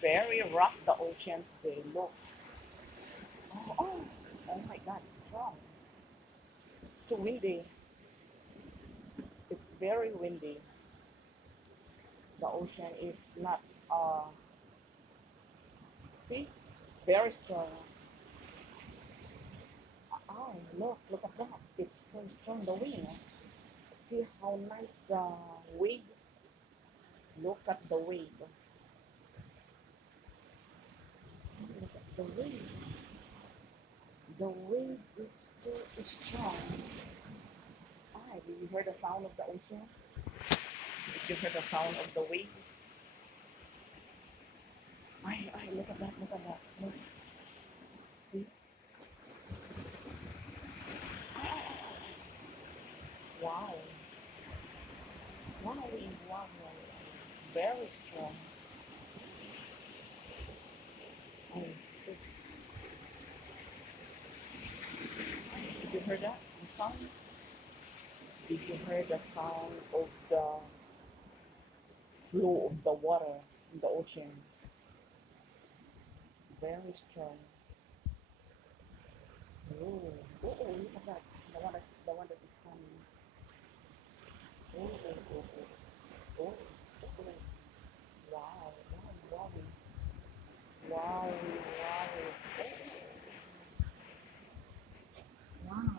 Very rough the ocean. They look. Oh my God, it's strong. It's too windy. It's very windy. The ocean is not, see, very strong. Oh, look at that. It's very strong, the wind. See how nice the wave. Look at the wave. Look at the wave. The wave is still strong. Did you hear the sound of the ocean? Did you hear the sound of the wave? Look at that, look at that. Look. See? Wow. Wow, wow. Very strong. Oh, sis. Did you hear that? The sound? Did you hear the sound of the flow of the water in the ocean? Very strong. Look at that. The one that is coming. Oh, oh, oh. Wow, wow, wow, wow, wow.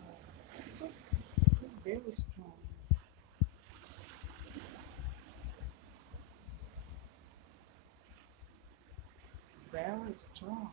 So very strong, very strong.